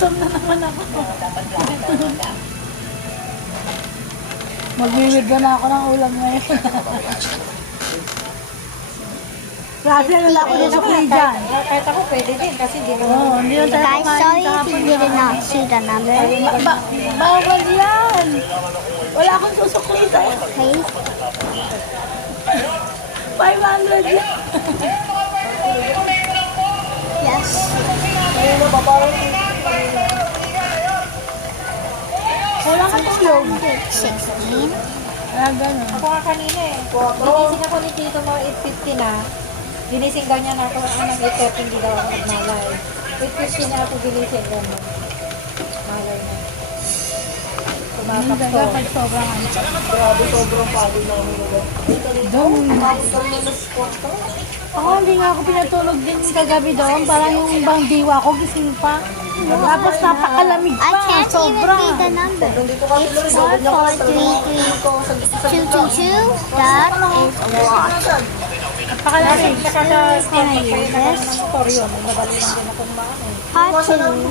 Nagutom na naman ako. Magwiwidwa na ako ng ulam ngayon. Klase na lang ako ng sukli dyan. Kahit ako pwede din kasi hindi naman. Oo, hindi yung tayo Guys, kumain sorry sa if you did not see the number. Bawal yan. Wala akong susukli sa'yo. Okay. 500 yan. Yes. Wala ka tulog. 16. Ah, gano'n. Ako nga kanina eh. Ginising ako ni Tito mga 8:50 na. Ginising ganyan ako ng 8:30 hindi daw ako nagmalay. 8:50 na ako ginising gano'n. Malay na. Minsan Tumatak ka ko. pag sobrang ano. Grabe, sobrang pagod na ako nila. Doon. Kami na sport ko. Ako hindi nga ako pinatulog din kagabi doon. Parang yung ibang diwa ko gising pa. Tapos napakalamig I pa. can't even Sobra. read the number. Nandito kasi It's tuloy, sabi niya kasi talagang 222. That is a lot. Napakalamig. Saka sa stand-up kayo na ng motor yun. Madali lang din akong maano. Part 2.